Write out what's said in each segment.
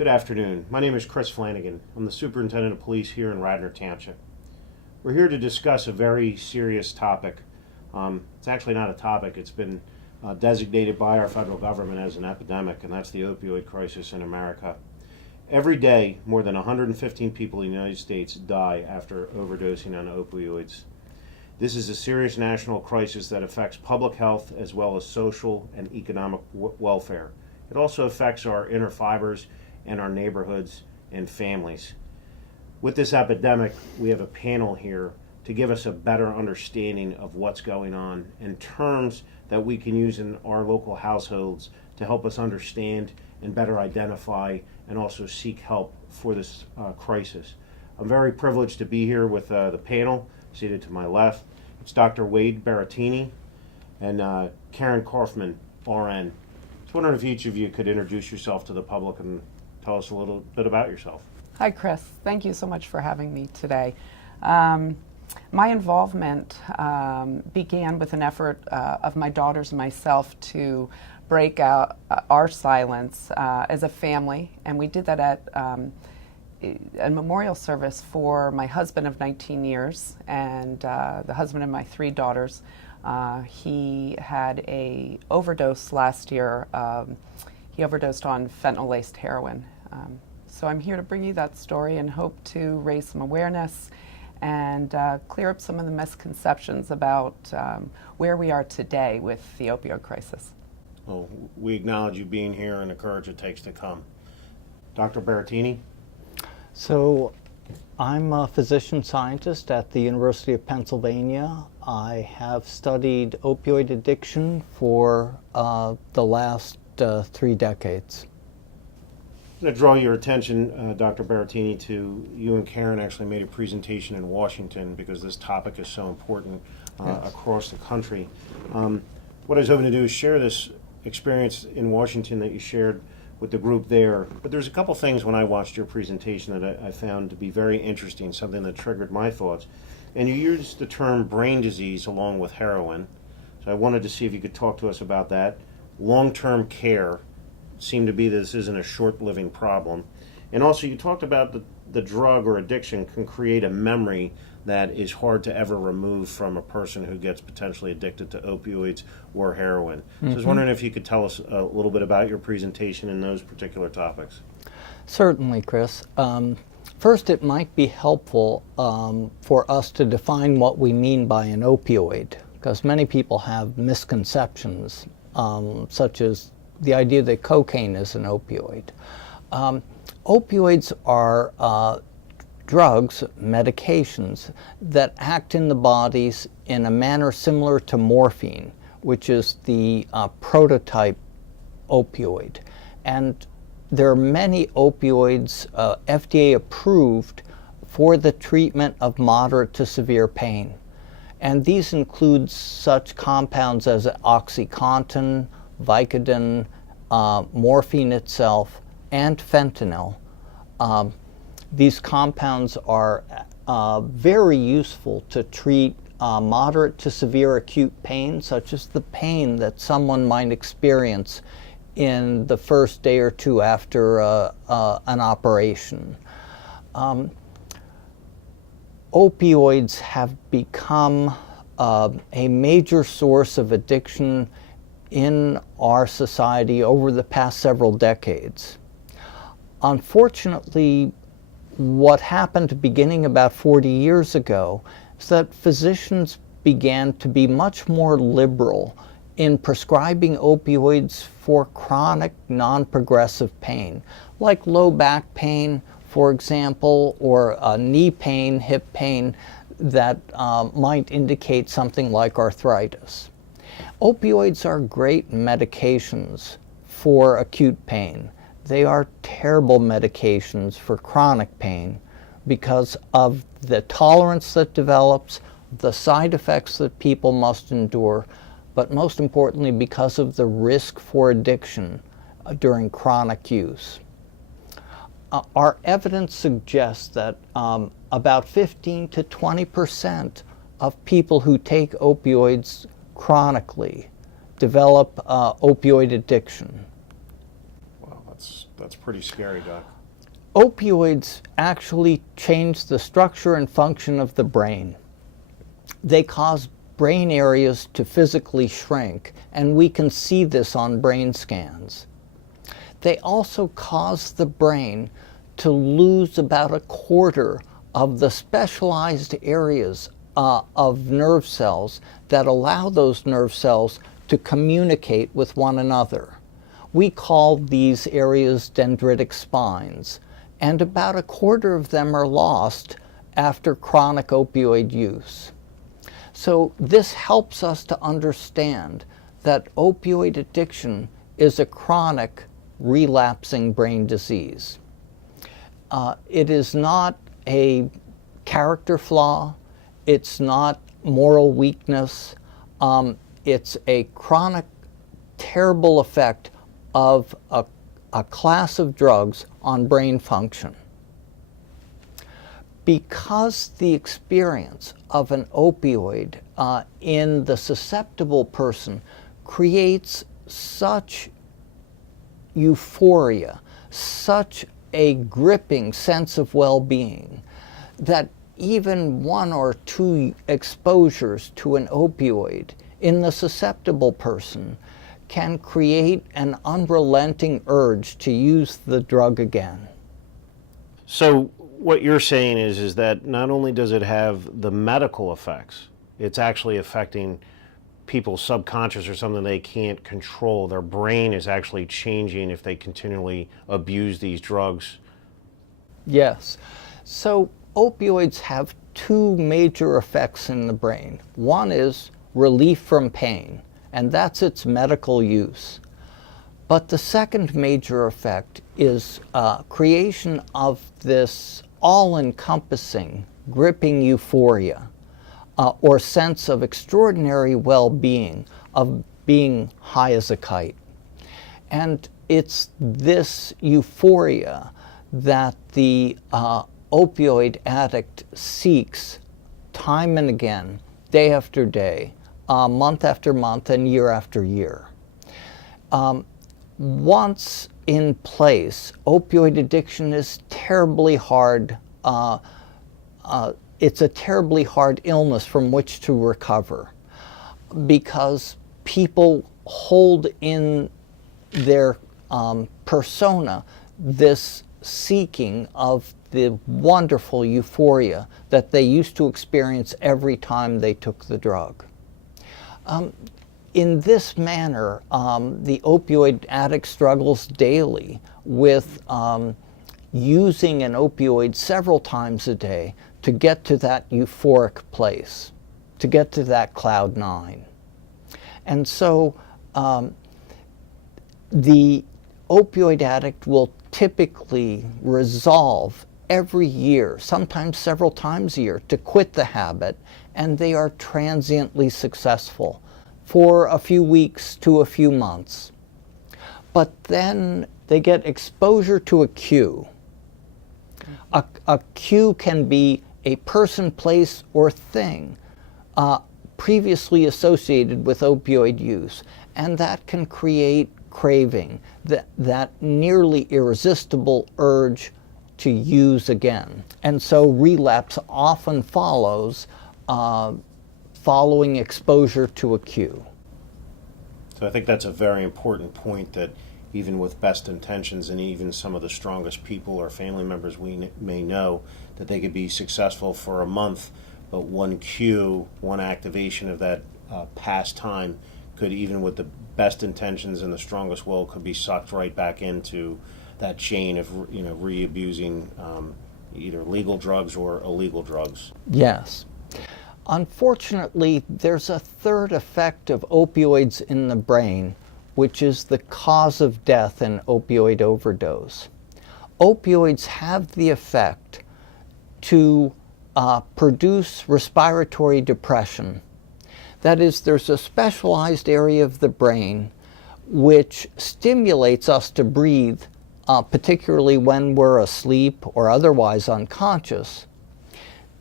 Good afternoon. My name is Chris Flanagan. I'm the Superintendent of Police here in Radnor Township. We're here to discuss a very serious topic. It's actually not a topic. It's been designated by our federal government as an epidemic, and that's the opioid crisis in America. Every day, more than 115 people in the United States die after overdosing on opioids. This is a serious national crisis that affects public health as well as social and economic welfare. It also affects our inner fibers and our neighborhoods and families. With this epidemic, we have a panel here to give us a better understanding of what's going on and terms that we can use in our local households to help us understand and better identify and also seek help for this crisis. I'm very privileged to be here with the panel seated to my left. It's Dr. Wade Berrettini and Karen Korfmann, RN. I was wondering if each of you could introduce yourself to the public and tell us a little bit about yourself. Hi, Chris. Thank you so much for having me today. My involvement began with an effort of my daughters and myself to break out our silence as a family, and we did that at a memorial service for my husband of 19 years and the husband of my 3 daughters. He had a overdose last year. He overdosed on fentanyl-laced heroin. So I'm here to bring you that story and hope to raise some awareness and clear up some of the misconceptions about where we are today with the opioid crisis. Well, we acknowledge you being here and the courage it takes to come. Dr. Berrettini? So I'm a physician scientist at the University of Pennsylvania. I have studied opioid addiction for the last 3 decades. I'm going to draw your attention, Dr. Berrettini, to you and Karen actually made a presentation in Washington because this topic is so important Yes. across the country. What I was hoping to do is share this experience in Washington that you shared with the group there. But there's a couple things when I watched your presentation that I found to be very interesting, something that triggered my thoughts. And you used the term brain disease along with heroin. So I wanted to see if you could talk to us about that. Long-term care seemed to be that this isn't a short-living problem. And also you talked about the drug or addiction can create a memory that is hard to ever remove from a person who gets potentially addicted to opioids or heroin. So I was wondering if you could tell us a little bit about your presentation and those particular topics. Certainly, Chris. First, it might be helpful for us to define what we mean by an opioid, because many people have misconceptions, such as the idea that cocaine is an opioid. Opioids are drugs, medications, that act in the bodies in a manner similar to morphine, which is the prototype opioid. And there are many opioids FDA approved for the treatment of moderate to severe pain. And these include such compounds as OxyContin, Vicodin, morphine itself, and fentanyl. These compounds are very useful to treat moderate to severe acute pain, such as the pain that someone might experience in the first day or two after an operation. Opioids have become a major source of addiction in our society over the past several decades. Unfortunately, what happened beginning about 40 years ago is that physicians began to be much more liberal in prescribing opioids for chronic, non-progressive pain, like low back pain, for example, or knee pain, hip pain that might indicate something like arthritis. Opioids are great medications for acute pain. They are terrible medications for chronic pain because of the tolerance that develops, the side effects that people must endure, but most importantly because of the risk for addiction during chronic use. Our evidence suggests that about 15 to 20% of people who take opioids chronically develop opioid addiction. Wow, That's pretty scary, Doc. Opioids actually change the structure and function of the brain. They cause brain areas to physically shrink, and we can see this on brain scans. They also cause the brain to lose about a quarter of the specialized areas of nerve cells that allow those nerve cells to communicate with one another. We call these areas dendritic spines, and about a quarter of them are lost after chronic opioid use. So this helps us to understand that opioid addiction is a chronic relapsing brain disease. It is not a character flaw. It's not moral weakness. It's a chronic, terrible effect of a class of drugs on brain function. Because the experience of an opioid in the susceptible person creates such euphoria, such a gripping sense of well-being, that even 1 or 2 exposures to an opioid in the susceptible person can create an unrelenting urge to use the drug again. So what you're saying is that not only does it have the medical effects, it's actually affecting people's subconscious or something they can't control. Their brain is actually changing if they continually abuse these drugs. Yes. So opioids have 2 major effects in the brain. One is relief from pain, and that's its medical use. But the second major effect is creation of this all-encompassing, gripping euphoria, or sense of extraordinary well-being, of being high as a kite. And it's this euphoria that the opioid addict seeks time and again, day after day, month after month, and year after year. Once in place, opioid addiction is terribly hard. It's a terribly hard illness from which to recover, because people hold in their persona this seeking of the wonderful euphoria that they used to experience every time they took the drug. In this manner, the opioid addict struggles daily with using an opioid several times a day to get to that euphoric place, to get to that cloud 9. And so the opioid addict will typically resolve every year, sometimes several times a year, to quit the habit, and they are transiently successful for a few weeks to a few months. But then they get exposure to a cue. A cue can be a person, place, or thing previously associated with opioid use, and that can create craving, that nearly irresistible urge to use again. And so relapse often follows following exposure to a cue. So I think that's a very important point, that even with best intentions and even some of the strongest people or family members we may know, that they could be successful for a month, but one cue, one activation of that past time could, even with the best intentions and the strongest will, could be sucked right back into that chain of re-abusing either legal drugs or illegal drugs. Yes. Unfortunately, there's a third effect of opioids in the brain, which is the cause of death in opioid overdose. Opioids have the effect to produce respiratory depression. That is, there's a specialized area of the brain which stimulates us to breathe, particularly when we're asleep or otherwise unconscious.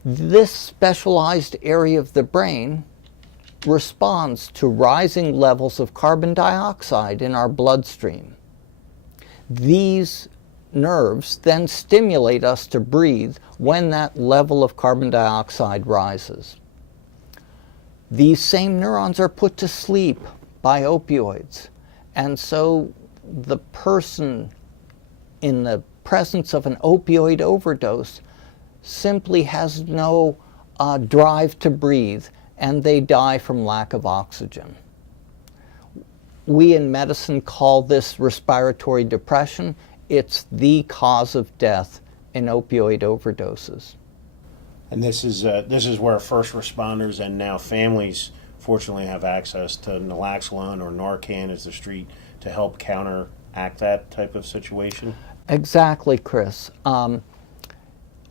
This specialized area of the brain responds to rising levels of carbon dioxide in our bloodstream. These nerves then stimulate us to breathe when that level of carbon dioxide rises. These same neurons are put to sleep by opioids. And so the person in the presence of an opioid overdose simply has no drive to breathe, and they die from lack of oxygen. We in medicine call this respiratory depression. It's the cause of death in opioid overdoses. And this is where first responders and now families fortunately have access to naloxone or Narcan as the street to help counteract that type of situation? Exactly, Chris.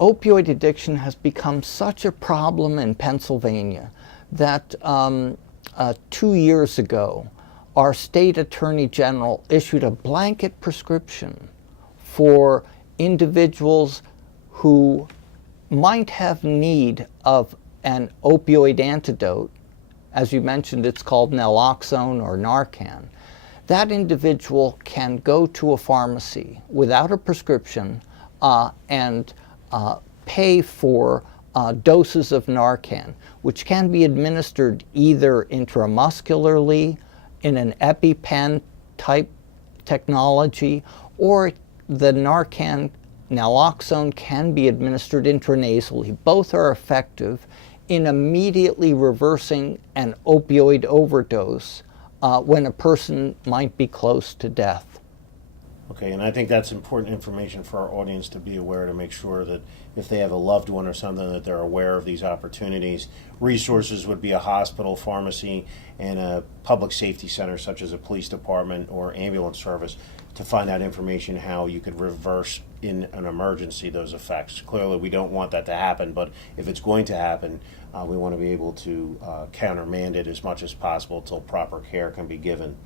Opioid addiction has become such a problem in Pennsylvania that 2 years ago, our state attorney general issued a blanket prescription for individuals who might have need of an opioid antidote. As you mentioned, it's called naloxone or Narcan. That individual can go to a pharmacy without a prescription and pay for doses of Narcan, which can be administered either intramuscularly in an EpiPen type technology, or the Narcan naloxone can be administered intranasally. Both are effective in immediately reversing an opioid overdose when a person might be close to death. Okay, and I think that's important information for our audience to be aware, to make sure that if they have a loved one or something, that they're aware of these opportunities. Resources would be a hospital, pharmacy, and a public safety center such as a police department or ambulance service to find out information how you could reverse in an emergency those effects. Clearly we don't want that to happen, but if it's going to happen, we want to be able to countermand it as much as possible until proper care can be given.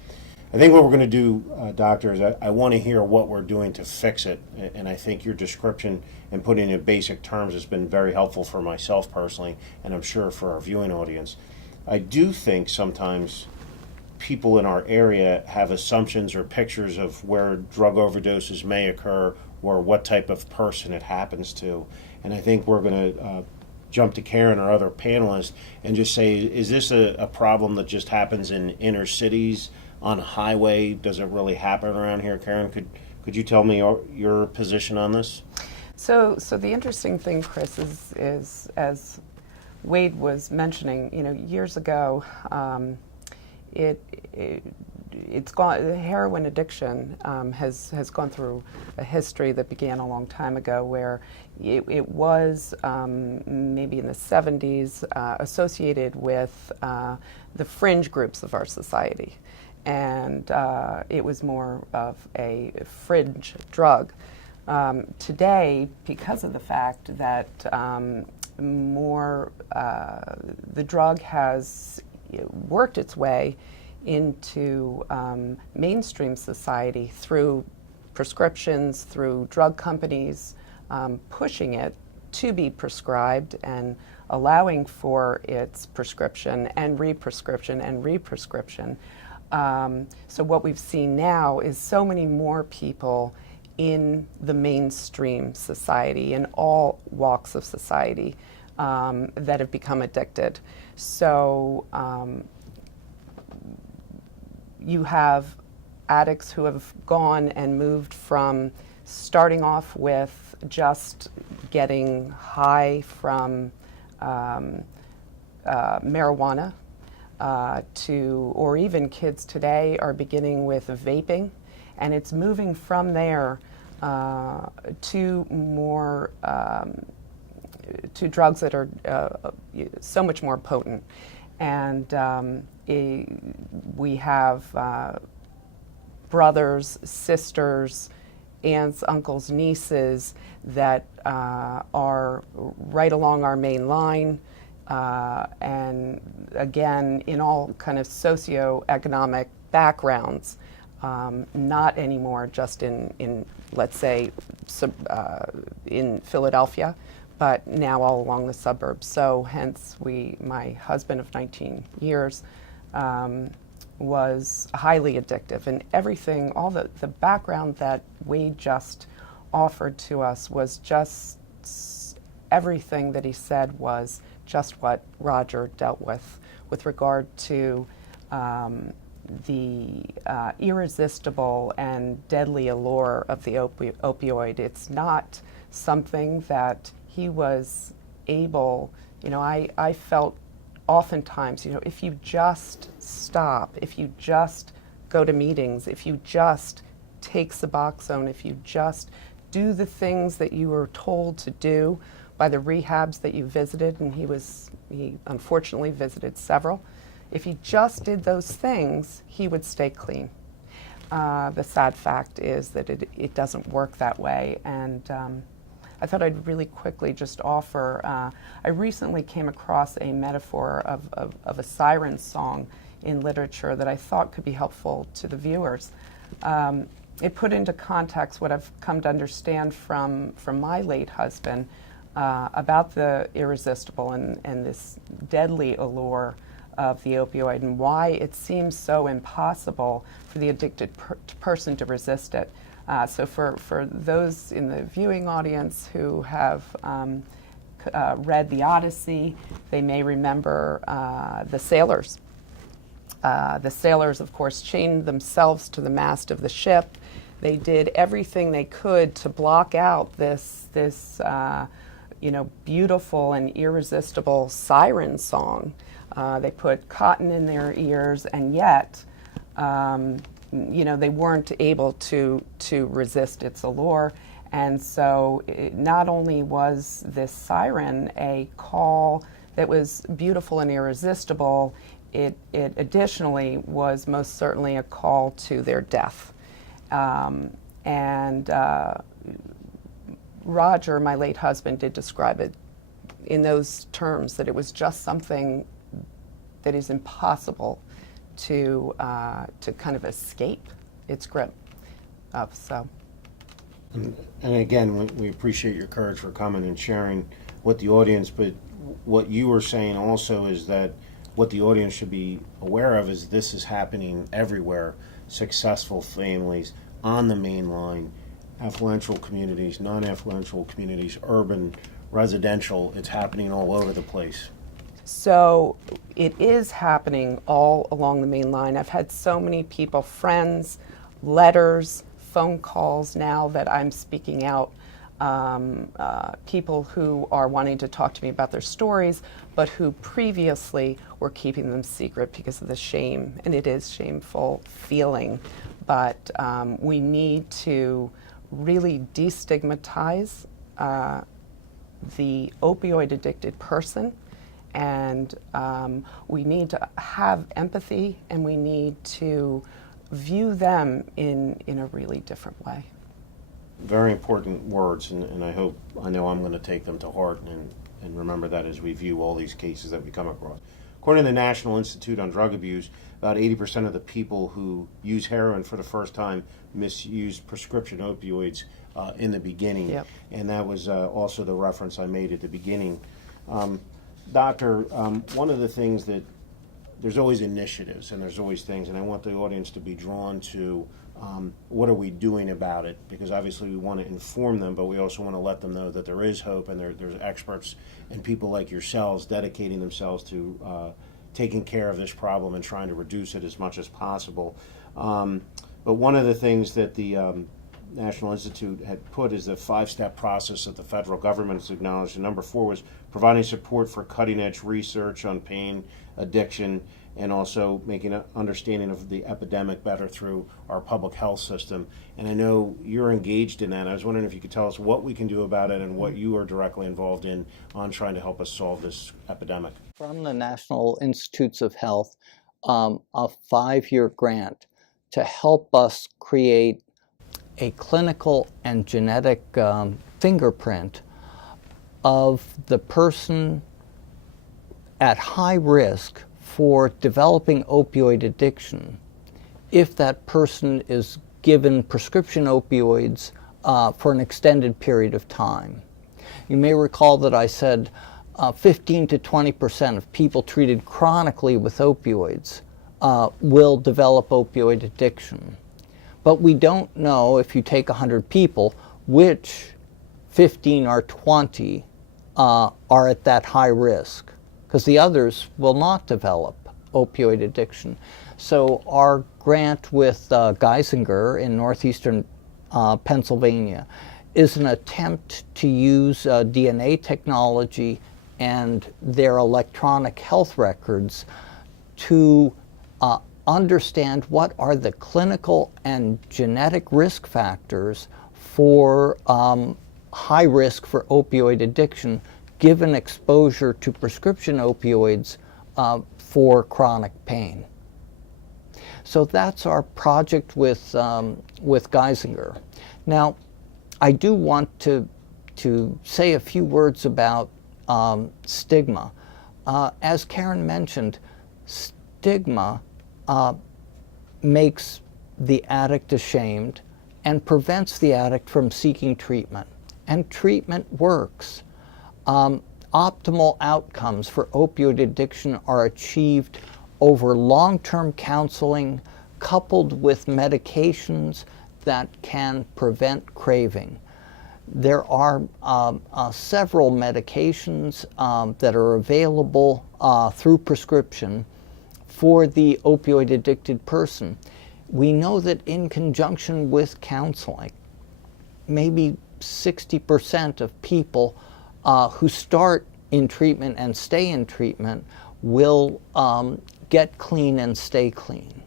I think what we're going to do, Doctor, is I want to hear what we're doing to fix it, and I think your description and putting it in basic terms has been very helpful for myself personally, and I'm sure for our viewing audience. I do think sometimes people in our area have assumptions or pictures of where drug overdoses may occur or what type of person it happens to, and I think we're going to jump to Karen or other panelists and just say, is this a problem that just happens in inner cities, on a highway? Does it really happen around here? Karen, could you tell me your position on this? So the interesting thing, Chris, is as Wade was mentioning, years ago, it's gone. Heroin addiction has gone through a history that began a long time ago, where it was maybe in the 70s associated with the fringe groups of our society. And it was more of a fringe drug. Today, because of the fact that the drug has worked its way into mainstream society through prescriptions, through drug companies pushing it to be prescribed and allowing for its prescription and represcription and represcription. So what we've seen now is so many more people in the mainstream society, in all walks of society, that have become addicted. So you have addicts who have gone and moved from starting off with just getting high from marijuana, or even kids today are beginning with vaping, and it's moving from there to more to drugs that are so much more potent. And we have brothers, sisters, aunts, uncles, nieces that are right along our main line. And again, in all kind of socioeconomic backgrounds, not anymore just in let's say, in Philadelphia, but now all along the suburbs. So hence my husband of 19 years, was highly addictive, and everything, all the background that Wade just offered to us was just everything that he said was just what Roger dealt with regard to the irresistible and deadly allure of the opioid. It's not something that he was able, I felt oftentimes, if you just stop, if you just go to meetings, if you just take Suboxone, if you just do the things that you were told to do by the rehabs that you visited, and he unfortunately visited several, if he just did those things, he would stay clean. The sad fact is that it doesn't work that way, and I thought I'd really quickly just offer, I recently came across a metaphor of a siren song in literature that I thought could be helpful to the viewers. It put into context what I've come to understand from my late husband about the irresistible and this deadly allure of the opioid, and why it seems so impossible for the addicted person to resist it. So for those in the viewing audience who have read The Odyssey, they may remember the sailors. The sailors, of course, chained themselves to the mast of the ship. They did everything they could to block out this beautiful and irresistible siren song. They put cotton in their ears, and yet, they weren't able to resist its allure. And so not only was this siren a call that was beautiful and irresistible, it additionally was most certainly a call to their death. Roger, my late husband, did describe it in those terms, that it was just something that is impossible to kind of escape its grip of. So. And again, we appreciate your courage for coming and sharing with the audience, but what you were saying also is that what the audience should be aware of is this is happening everywhere. Successful families on the main line, affluential communities, non-affluential communities, urban, residential, it's happening all over the place. So it is happening all along the main line. I've had so many people, friends, letters, phone calls now that I'm speaking out, people who are wanting to talk to me about their stories, but who previously were keeping them secret because of the shame, and it is shameful feeling. But we need to really destigmatize the opioid addicted person, and we need to have empathy, and we need to view them in a really different way. Very important words, and I know I'm going to take them to heart and remember that as we view all these cases that we come across. According to the National Institute on Drug Abuse, about 80% of the people who use heroin for the first time misuse prescription opioids in the beginning. Yep. And that was also the reference I made at the beginning. Doctor, one of the things that there's always initiatives and there's always things, and I want the audience to be drawn to what are we doing about it, because obviously we want to inform them, but we also want to let them know that there is hope, and there's experts and people like yourselves dedicating themselves to taking care of this problem and trying to reduce it as much as possible. But one of the things that the National Institute had put is the 5-step process that the federal government has acknowledged. And number 4 was providing support for cutting-edge research on pain, addiction, and also making an understanding of the epidemic better through our public health system. And I know you're engaged in that. I was wondering if you could tell us what we can do about it and what you are directly involved in on trying to help us solve this epidemic. From the National Institutes of Health, a 5-year grant to help us create a clinical and genetic fingerprint of the person at high risk for developing opioid addiction if that person is given prescription opioids for an extended period of time. You may recall that I said 15 to 20% of people treated chronically with opioids will develop opioid addiction. But we don't know, if you take 100 people, which 15 or 20 are at that high risk, because the others will not develop opioid addiction. So our grant with Geisinger in northeastern Pennsylvania is an attempt to use DNA technology and their electronic health records to understand what are the clinical and genetic risk factors for high risk for opioid addiction given exposure to prescription opioids for chronic pain. So that's our project with Geisinger. Now, I do want to say a few words about stigma. As Karen mentioned, stigma makes the addict ashamed and prevents the addict from seeking treatment. And treatment works. Optimal outcomes for opioid addiction are achieved over long-term counseling coupled with medications that can prevent craving. There are several medications that are available through prescription for the opioid addicted person. We know that in conjunction with counseling, maybe 60% of people who start in treatment and stay in treatment will get clean and stay clean.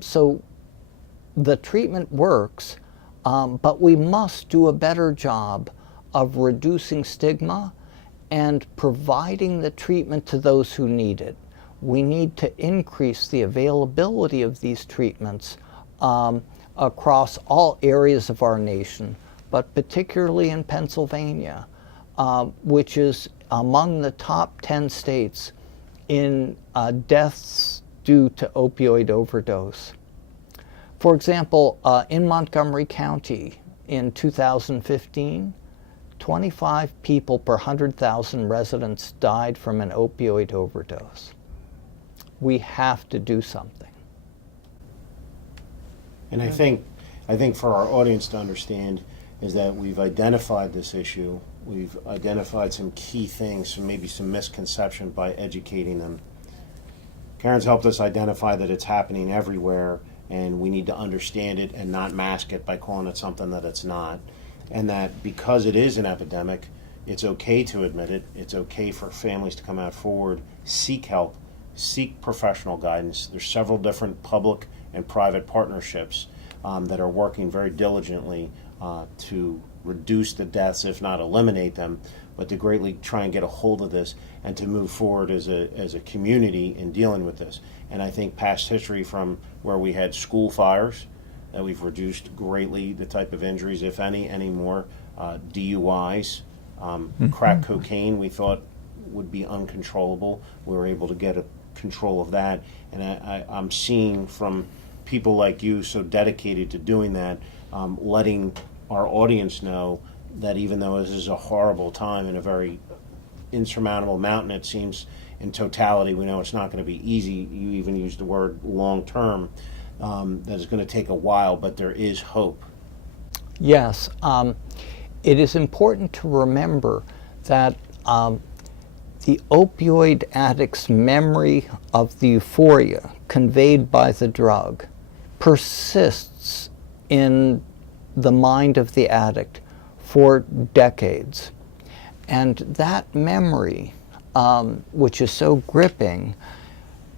So the treatment works, but we must do a better job of reducing stigma and providing the treatment to those who need it. We need to increase the availability of these treatments across all areas of our nation, but particularly in Pennsylvania, which is among the top 10 states in deaths due to opioid overdose. For example, in Montgomery County in 2015, 25 people per 100,000 residents died from an opioid overdose. We have to do something. And I think for our audience to understand is that we've identified this issue. We've identified some key things, maybe some misconception by educating them. Karen's helped us identify that it's happening everywhere, and we need to understand it and not mask it by calling it something that it's not. And that because it is an epidemic, it's okay to admit it. It's okay for families to come out forward, seek help, seek professional guidance. There's several different public and private partnerships that are working very diligently to reduce the deaths, if not eliminate them, but to greatly try and get a hold of this and to move forward as a community in dealing with this. And I think past history from where we had school fires, that we've reduced greatly the type of injuries, if any, anymore. DUIs, crack cocaine, we thought would be uncontrollable. We were able to get a control of that. And I'm seeing from people like you so dedicated to doing that, letting our audience know that even though this is a horrible time and a very insurmountable mountain, it seems in totality, we know it's not going to be easy. You even used the word long term, that it's going to take a while, but there is hope. Yes, it is important to remember that the opioid addict's memory of the euphoria conveyed by the drug persists in the mind of the addict for decades. And that memory, which is so gripping,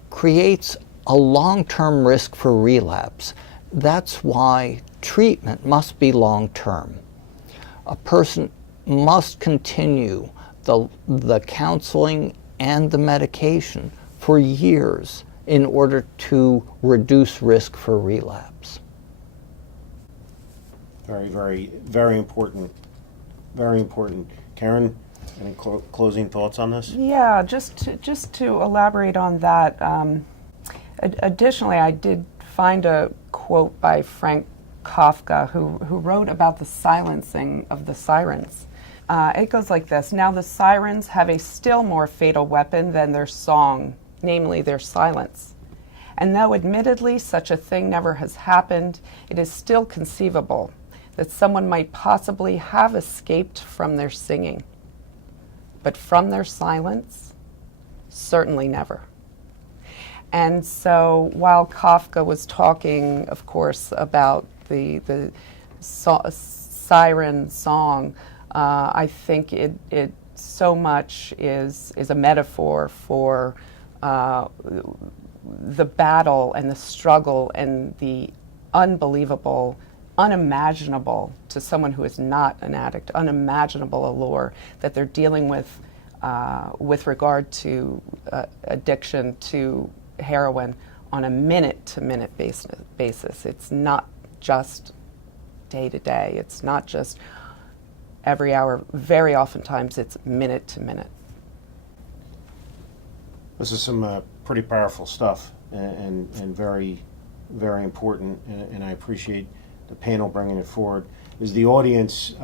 creates a long-term risk for relapse. That's why treatment must be long-term. A person must continue the counseling and the medication for years in order to reduce risk for relapse. Very, very, very important. Very important. Karen, any closing thoughts on this? Yeah, just to elaborate on that. Additionally, I did find a quote by Frank Kafka, who wrote about the silencing of the sirens. It goes like this: "Now the sirens have a still more fatal weapon than their song, namely their silence. And though admittedly such a thing never has happened, it is still conceivable that someone might possibly have escaped from their singing. But from their silence, certainly never. And so while Kafka was talking, of course, about the siren song, I think it so much is a metaphor for the battle and the struggle and the unbelievable, unimaginable to someone who is not an addict, unimaginable allure that they're dealing with regard to addiction to heroin on a minute-to-minute basis. It's not just day to day. It's not just every hour. Very oftentimes it's minute to minute. This is some pretty powerful stuff and very, very important, and I appreciate the panel bringing it forward. As the audience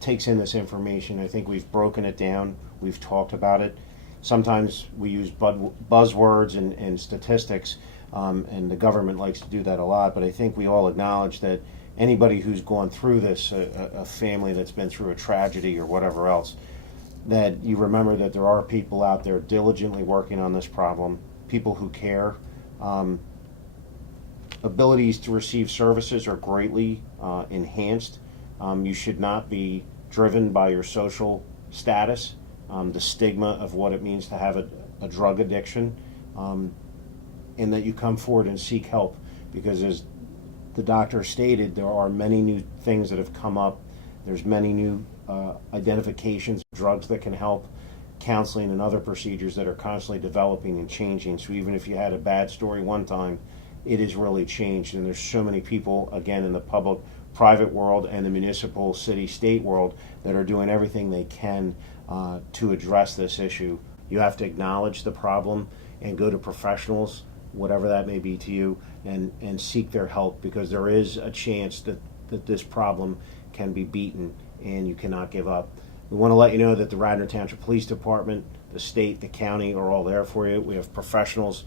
takes in this information, I think we've broken it down, we've talked about it. Sometimes we use buzzwords and statistics, and the government likes to do that a lot, but I think we all acknowledge that anybody who's gone through this, a family that's been through a tragedy or whatever else, that you remember that there are people out there diligently working on this problem, people who care. Abilities to receive services are greatly enhanced. You should not be driven by your social status, the stigma of what it means to have a drug addiction, and that you come forward and seek help, because as the doctor stated, there are many new things that have come up. There's many new identifications of drugs that can help, counseling and other procedures that are constantly developing and changing. So even if you had a bad story one time, it has really changed, and there's so many people, again, in the public, private world and the municipal, city, state world that are doing everything they can to address this issue. You have to acknowledge the problem and go to professionals, whatever that may be to you, and seek their help, because there is a chance that this problem can be beaten, and you cannot give up. We want to let you know that the Radnor Township Police Department, the state, the county are all there for you. We have professionals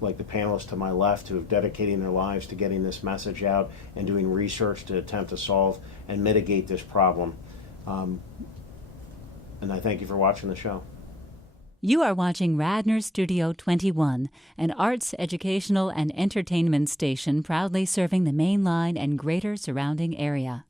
like the panelists to my left who have dedicated their lives to getting this message out and doing research to attempt to solve and mitigate this problem. And I thank you for watching the show. You are watching Radnor Studio 21, an arts, educational, and entertainment station proudly serving the main line and greater surrounding area.